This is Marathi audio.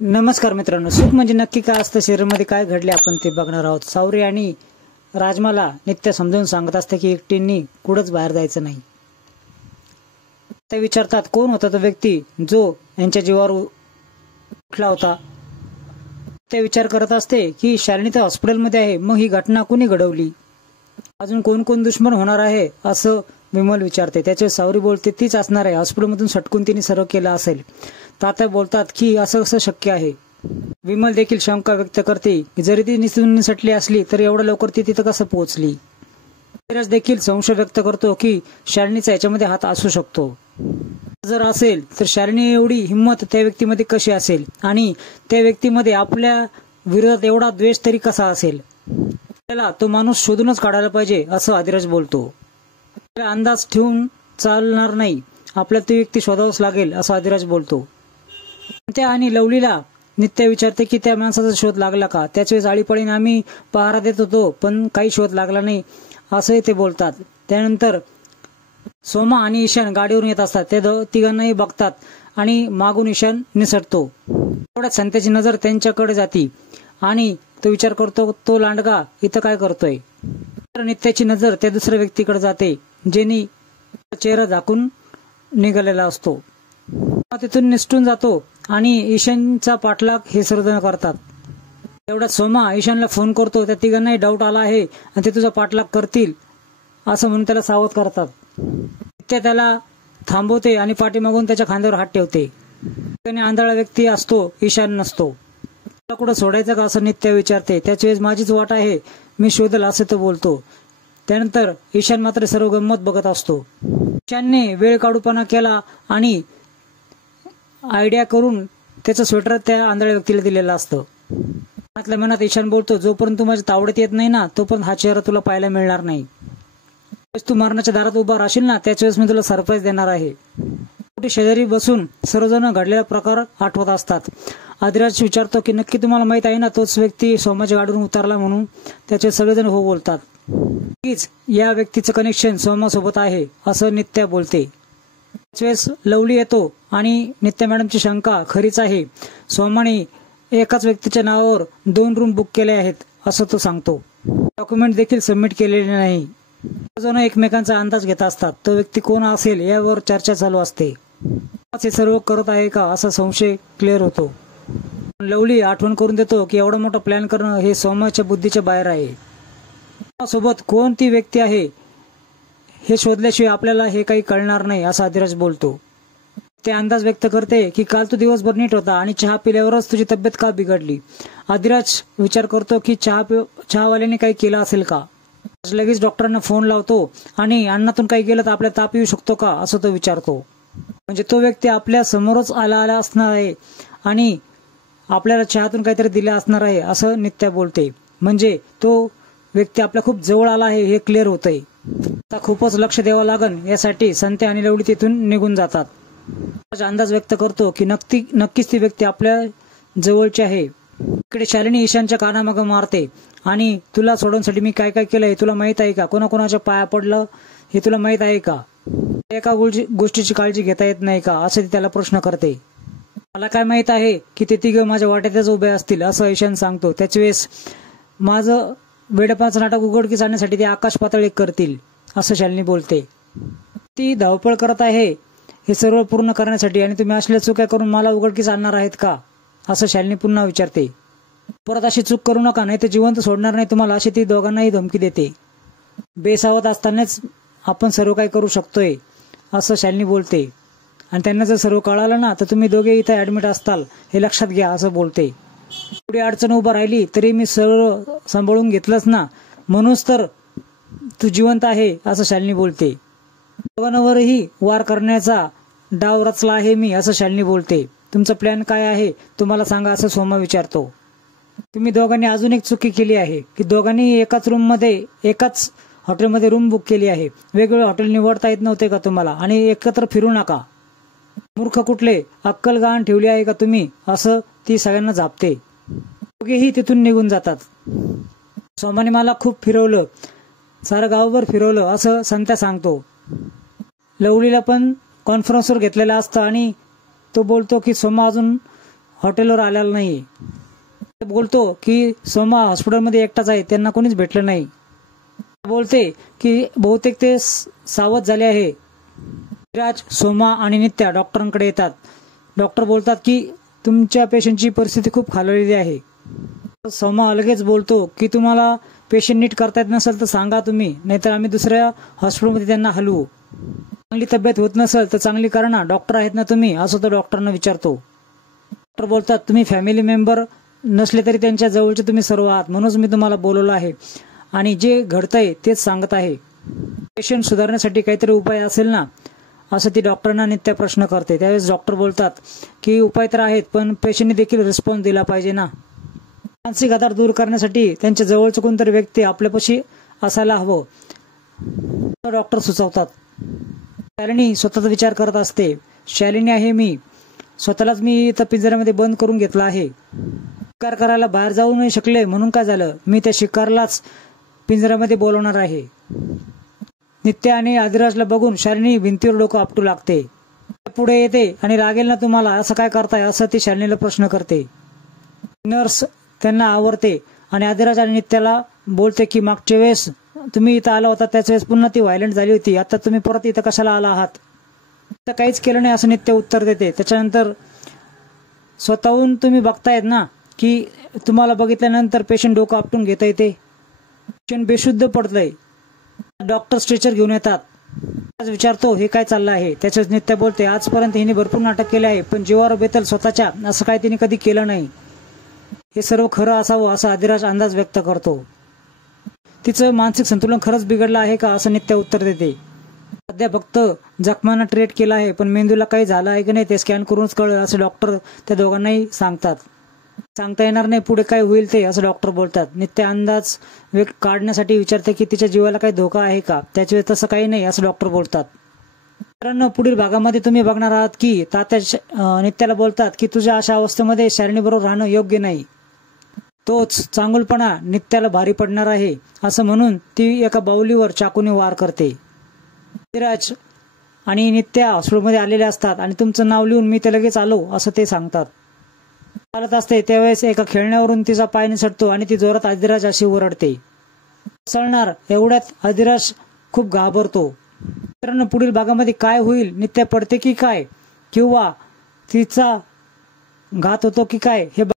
नमस्कार मित्रांनो, सुख म्हणजे नक्की काय असतं, शरीरामध्ये काय घडले आपण ते बघणार आहोत। सावरी आणि राजमाला नित्य समजावून सांगत असते की एकटींनी कुठंच बाहेर जायचं नाही। ते विचारतात कोण होता तो व्यक्ती जो यांच्या जीवावर उठला होता। ते विचार करत असते की शालिनी तर हॉस्पिटलमध्ये आहे, मग ही घटना कोणी घडवली, अजून कोण कोण दुश्मन होणार आहे असं विमल विचारते। त्याचे सावरी बोलते तीच असणार आहे, हॉस्पिटलमधून सटकून तिने सर्व केलं असेल। तात्या बोलतात की असं कसं शक्य आहे। विमल देखील शंका व्यक्त करते की जरी ती निसटून सटली असली तर एवढं लवकर ती तिथं कसं पोहोचली। धीरज देखील संशय व्यक्त करतो की शालिनीचा याच्यामध्ये हात असू शकतो। जर असेल तर शालिनी एवढी हिंमत त्या व्यक्तीमध्ये कशी असेल आणि त्या व्यक्तीमध्ये आपल्या विरोधात एवढा द्वेष तरी कसा असेल। त्याला तो माणूस शोधूनच काढायला पाहिजे असं अधिराज बोलतो। अंदाज ठेवून चालणार नाही, आपल्याला ती व्यक्ती शोधावंच लागेल असं अधिराज बोलतो। त्या आणि लवलीला नित्य विचारते की त्या माणसाचा शोध लागला का। त्याच वेळेस आळीपाळीने आम्ही पहारा देत होतो पण काही शोध लागला नाही असंही ते बोलतात। त्यानंतर सोमा आणि ईशान गाडीवरून येत असतात। ते तिघांनाही बघतात आणि मागून ईशान निसटतो। तेवढ्यात संत्याची नजर त्यांच्याकडे जाती आणि तो विचार करतो तो लांडगा इथं काय करतोय। नित्याची नजर त्या दुसऱ्या व्यक्तीकडे जाते ज्यांनी चेहरा झाकून निघालेला असतो। तिथून निसटून जातो आणि ईशानचा पाठलाग हे सर्वजण करतात। तेवढ्यात सोमा ईशानला फोन करतो। त्या तिघांनाही डाऊट आला आहे आणि ते तुझा पाठलाग करतील असं म्हणून त्याला सावध करतात। नित्या त्याला थांबवते आणि पाठीमागून त्याच्या खांद्यावर हात ठेवते। त्याने आंधळा व्यक्ती असतो, ईशान नसतो। तुला कुठं सोडायचं का असं नित्या विचारते। त्याच वेळेस माझीच वाट आहे, मी शोधल असं तो बोलतो। त्यानंतर ईशान मात्र सर्व गंमत बघत असतो। ईशानने वेळ काढूपणा केला आणि आयडिया करून त्याचं स्वेटर त्या आंधळ्या व्यक्तीला दिलेलं असतं। मनातल्या मनात ईशान बोलतो जोपर्यंत तू माझ्या तावडीत येत नाही ना तोपर्यंत हा चेहरा तुला पाहायला मिळणार नाही। तू मरणाच्या दारात उभा राहशील ना त्याच वेळेस मी तुला सरप्राईज देणार आहे। शेजारी बसून सर्वजण घडलेला प्रकार आठवत असतात। अधिराज विचारतो की नक्की तुम्हाला माहित आहे ना तोच व्यक्ती सोमाच्या गाडीवरून उतरला म्हणून। त्याचे सगळेजण हो बोलतात। नक्कीच या व्यक्तीचं कनेक्शन सोमासोबत आहे असं नित्या बोलते। त्यावेळेस लवली येतो आणि नित्या मॅडमची शंका खरीच आहे, सोमाने एकाच व्यक्तीच्या नावावर 2 रूम बुक केले आहेत असं तो सांगतो। डॉक्युमेंट देखील सबमिट केलेले नाही। जण एकमेकांचा अंदाज घेत असतात, तो व्यक्ती कोण असेल यावर चर्चा चालू असते। हे सर्व करत आहे का असा संशय क्लिअर होतो। लवली आठवण करून देतो की एवढा मोठा प्लॅन करणं हे सोमाच्या बुद्धीच्या बाहेर आहे। सोबत कोण ती व्यक्ती आहे हे शोधल्याशिवाय आपल्याला हे काही कळणार नाही असं अधिराज बोलतो। ते अंदाज व्यक्त करते की काल तू दिवसभर नीट होता आणि चहा पिल्यावरच तुझी तब्येत का बिघडली। अधिराज विचार करतो की चहावाल्याने काही केलं असेल का। लगेच डॉक्टरांना फोन लावतो आणि अन्नातून काही गेलं तर आपल्याला ताप येऊ शकतो का असं तो विचारतो। म्हणजे तो व्यक्ती आपल्या समोरच आला असणार आहे आणि आपल्याला चहातून काहीतरी दिलं असणार आहे असं नित्या बोलते। म्हणजे तो व्यक्ती आपल्या खूप जवळ आला आहे हे क्लिअर होतंय। आता खूपच लक्ष द्यावं लागन यासाठी संत्या आणि लवली तिथून निघून जातात। अंदाज व्यक्त करतो की नक्कीच ती व्यक्ती आपल्या जवळची आहे। इकडे शालिनी ईशानच्या कानामागं मारते आणि तुला सोडवण्यासाठी मी काय काय केलंय तुला माहित आहे का, कोणाकोणाच्या पाया पडलं हे तुला माहित आहे का, एका गोष्टीची काळजी घेता येत नाही का असं ती त्याला प्रश्न करते। मला काय माहित आहे की ते तिघं माझ्या वाट्यातच उभे असतील असं ईशान सांगतो। त्याच वेळेस माझं वेडपाचं नाटक उघडकीस आणण्यासाठी ते आकाश पातळ एक करतील असं शालिनी बोलते। ती धावपळ करत आहे हे सर्व पूर्ण करण्यासाठी आणि तुम्ही असल्या चुक्या करून मला उघडकीस आणणार आहेत का असं शालिनी पुन्हा विचारते। परत अशी चूक करू नका नाही तर जिवंत सोडणार नाही तुम्हाला अशी ती दोघांनाही धमकी देते। बेसावत असतानाच आपण सर्व काही करू शकतोय असं शालिनी बोलते आणि त्यांना जर सर्व कळालं ना तर तुम्ही दोघे इथे ऍडमिट असताल हे लक्षात घ्या असं बोलते। थोडी अडचण उभं राहिली तरी मी सर्व सांभाळून घेतलंच ना, म्हणूनच तर तू जिवंत आहे असं शालिनी बोलते। दोघांवरही वार करण्याचा डाव रचला आहे मी असं शालिनी बोलते। तुमचा प्लॅन काय आहे तुम्हाला सांगा असं सोमा विचारतो। तुम्ही दोघांनी अजून एक चुकी केली आहे की दोघांनी एकाच हॉटेलमध्ये रूम बुक केली आहे। वेगवेगळे हॉटेल निवडता येत नव्हते का तुम्हाला, आणि एकत्र फिरू नका। मूर्ख कुठले, अक्कल गहाण ठेवली आहे का तुम्ही असं ती सगळ्यांना झापते। दोघेही तिथून निघून जातात। सोमाने मला खूप फिरवलं, सारं गावभर फिरवलं असं संत्या सांगतो। लवलीला पण कॉन्फरन्सवर घेतलेलं असतं आणि तो बोलतो की सोमा अजून हॉटेलवर आलेला नाही. बोलतो की सोमा हॉस्पिटलमध्ये एकटाच आहे, त्यांना कोणीच भेटलं नाही. बोलते की बहुतेक ते सावध झाले आहे. धीराज, सोमा आणि नित्या डॉक्टरांकडे येतात. डॉक्टर बोलतात की तुमच्या पेशंटची परिस्थिती खूप खालावलेली आहे. सोमा लगेच बोलतो की तुम्हाला पेशंट नीट करता येत नसेल तर सांगा तुम्ही, नाहीतर आम्ही दुसऱ्या हॉस्पिटलमध्ये त्यांना हलवू. चांगली तब्येत होत नसेल तर चांगली करा ना, डॉक्टर आहेत ना तुम्ही, असं तो डॉक्टरना विचारतो. डॉक्टर बोलतात तुम्ही फॅमिली मेंबर नसले तरी त्यांच्या जवळचे तुम्ही सर्व आहात, म्हणूनच मी तुम्हाला बोलवलं आहे आणि जे घडतंय तेच सांगत आहे. पेशंट सुधारण्यासाठी काहीतरी उपाय असेल ना, असं ती डॉक्टरांना नित्य प्रश्न करते. त्यावेळेस डॉक्टर बोलतात की उपाय तर आहेत, पण पेशंटने देखील रिस्पॉन्स दिला पाहिजे ना. मानसिक आधार दूर करण्यासाठी त्यांच्या जवळचं कोणतरी व्यक्ती आपल्यापाशी असायला हवं, डॉक्टर सुचवतात. शालिनी स्वतःचा विचार करत असते. शालिनी आहे मी, स्वतःलाच मी इथं पिंजऱ्यामध्ये बंद करून घेतला आहे. शिकार करायला बाहेर जाऊ नाही शकले म्हणून काय झालं, मी त्या शिकारलाच पिंजऱ्यामध्ये बोलवणार आहे. नित्य आणि आदिराजला बघून शालिनी भिंतीवर डोकं आपटू लागते. पुढे येते आणि रागेल ना तुम्हाला, असं काय करताय असं ती शालिनीला प्रश्न करते. नर्स त्यांना आवरते आणि आदिराज आणि नित्याला बोलते की मागच्या वेळेस तुम्ही इथं आला होता त्याच वेळेस पुन्हा ती व्हायलंट झाली होती, आता तुम्ही परत इथं कशाला आला आहात. तर काहीच केलं नाही असं नित्य उत्तर देते. त्याच्यानंतर स्वतःहून तुम्ही बघतायत ना की तुम्हाला बघितल्यानंतर पेशंट डोकं आपटून घेता येते, पेशंट बेशुद्ध पडतंय, डॉक्टर स्ट्रेचर घेऊन येतात. विचारतो हे काय चाललं आहे. त्याच्याच नित्य बोलते आजपर्यंत हिने भरपूर नाटक केले आहे, पण जीवावर बेतल स्वतःच्या असं काय तिने कधी केलं नाही. हे सर्व खरं असावं असा आदिराज अंदाज व्यक्त करतो. तिचं मानसिक संतुलन खरंच बिघडलं आहे का असं नित्य उत्तर देते. सध्या फक्त जखमांना ट्रीट केलं आहे, पण मेंदूला काही झालं आहे की नाही ते स्कॅन करूनच कळलं असं डॉक्टर त्या दोघांनाही सांगतात. सांगता येणार नाही पुढे काय होईल ते असं डॉक्टर बोलतात. नित्य अंदाज काढण्यासाठी विचारते की तिच्या जीवाला काही धोका आहे का. त्याच्या तसं काही नाही असं डॉक्टर बोलतात. मित्रांनो, पुढील भागामध्ये तुम्ही बघणार आहात की तात्या नित्याला बोलतात की तुझ्या अशा अवस्थेमध्ये शालिनी बरोबर राहणं योग्य नाही. तोच चांगुलपणा नित्याला भारी पडणार आहे असं म्हणून ती एका बाहुलीवर चाकूने वार करते. धीराज आणि नित्या हॉस्पिटलमध्ये आलेले असतात आणि तुमचं नाव लिहून मी ते लगेच आलो असं ते सांगतात. चालत असते त्यावेळेस एका खेळण्यावरून तिचा पाय निसटतो आणि ती जोरात आदिराज अशी ओरडते. सळणार एवढ्यात आदिराज खूप घाबरतो. मित्रांनो, पुढील भागामध्ये काय होईल, नित्या पडते की काय किंवा तिचा घात होतो की काय हे